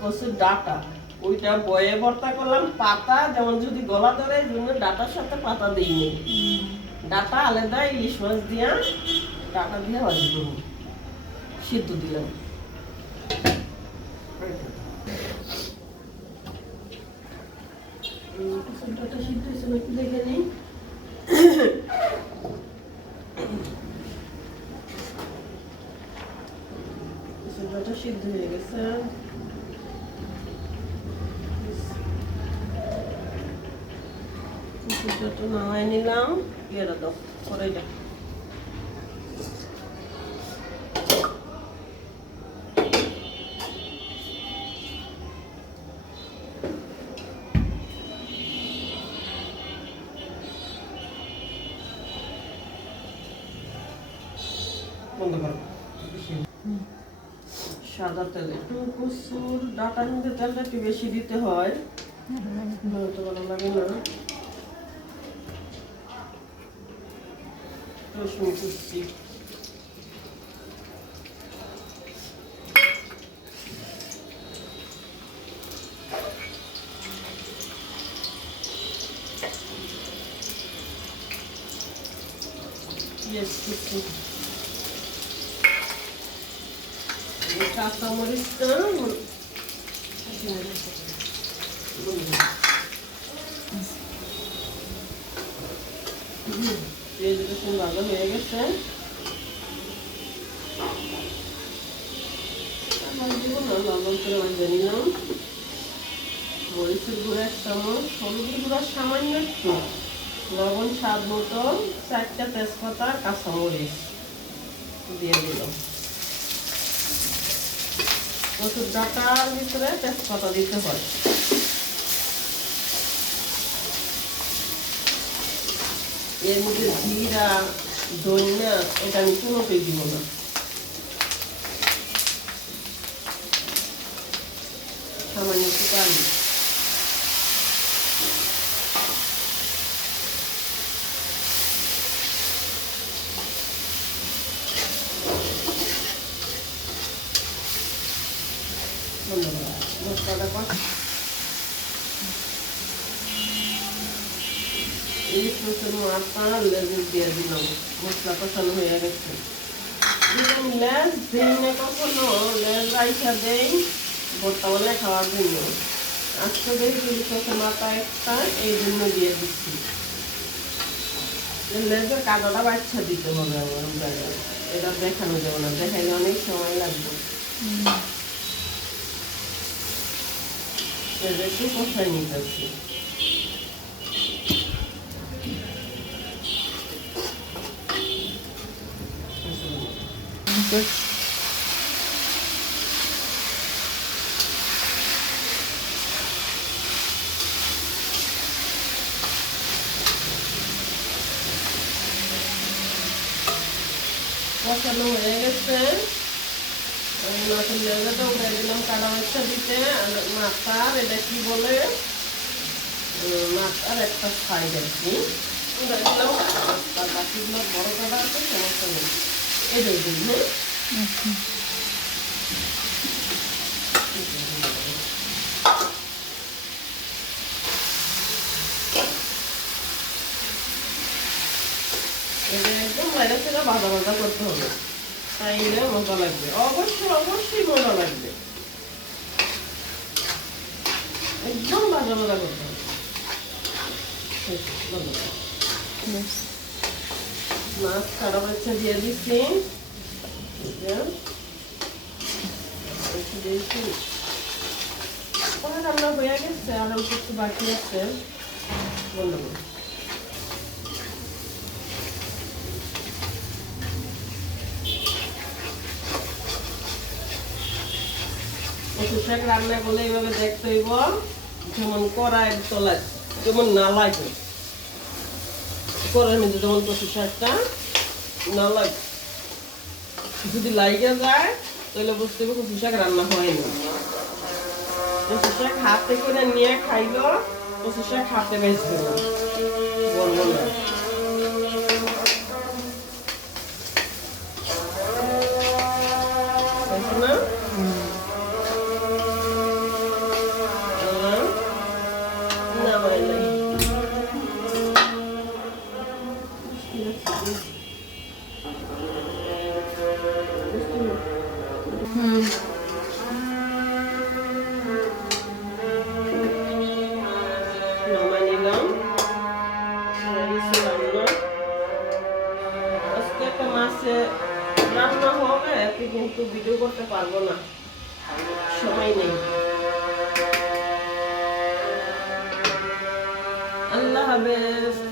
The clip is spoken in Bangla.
কচুর ডাটা ওইটা বয়ে ভর্তা করলাম, পাতা যেমন যদি গলা ধরে এই জন্য ডাটার সাথে পাতা দিইনি। ডাটা আলাদা ইলিশ মাছ দিয়া ডাটা দিয়ে ভাজি করবো, সিদ্ধ দিলাম। ডাটা সিদ্ধ হয়েছে নাকি দেখে নিই। ডাটা সিদ্ধ হয়ে গেছে। ডাটা নামাই নিলাম, ইয়েটা দাও কড়াইটা। বন্ধ করো। সাদা তেলে কচুর ডাটার মধ্যে তেলটা একটু বেশি দিতে হয়, তো ভালো লাগে না। রসুন কুচি, পেঁয়াজ কুচি, কাঁচামরিচটা পেঁয়াজ রসুন ভালো হয়ে গেছে। লবণ করে ভেজে নিলাম। মরিচের গুঁড়া 1 চামচ, হলুদের গুঁড়া সামান্য একটু, লবণ স্বাদ মতো, 4টা তেজপাতা, কাঁচামরিচ দিয়ে দিলাম। কচুর ডাটার ভিতরে তেজপাতা দিতে হয়। এর মধ্যে জিরা, ধনিয়া এটা আমি কোনোটাই দিব না। সামান্য একটু পানি। মশলাটা ইলিশ মাছের মাথা লেজ দিয়ে দিলাম, মশলা কষানো হয়ে গেছে। লেজ দিই না কখনো, লেজ রাইখা দেই ভর্তা বানায় খাওয়ার জন্য। আজকে দেখি ইলিশ মাছের মাথা একটা, এই জন্য দিয়ে দিচ্ছি। লেজের কাদাটা বাচ্চা দিতে হবে আমার, এটা দেখানো যাবে না, দেখাইলে অনেক সময় লাগবে। একটু কষাই নিতেছি। কষানো হয়ে গেছে, মাছের লেজাটা উঠে দিলাম কাটা মাছটা দিতে। আর মাথার এটা কি বলে, মাথার একটা সাইড আর কি উঠে দিলাম। তার বাকিগুলো বড় কাটা আছে, সমস্যা নেই, এটাই দিন। এটা একদম বাইরে থেকে ভাজা ভাজা করতে হবে, তাইলে মজা লাগবে। অবশ্যই অবশ্যই মজা লাগবে, একদম ভাজা ভাজা করতে হবে। মাছ কাটা বাচ্চা দিয়ে দিচ্ছি, রান্না হয়ে গেছে, আর অল্প একটু বাকি আছে। বললাম কচু শাক রান্না করলে এইভাবে দেখতে হইব, যেমন কড়াইয়ের তলায় যেমন না লাগে, কড়াইয়ের মধ্যে যেমন কচু শাকটা না লাগে। যদি লাইগে যায় তাহলে বুঝতে হবে কচু শাক রান্না হয় না। কচু শাক হাতে করে নিয়ে খাইলো, কচু শাক হাতে বেঁচবে না, বলবো না। নামাই নিলাম। রান্না আজকে একটা মাছে রান্না হবে, কিন্তু ভিডিও করতে পারবো না, সময় নেই। আল্লাহ হাফেজ।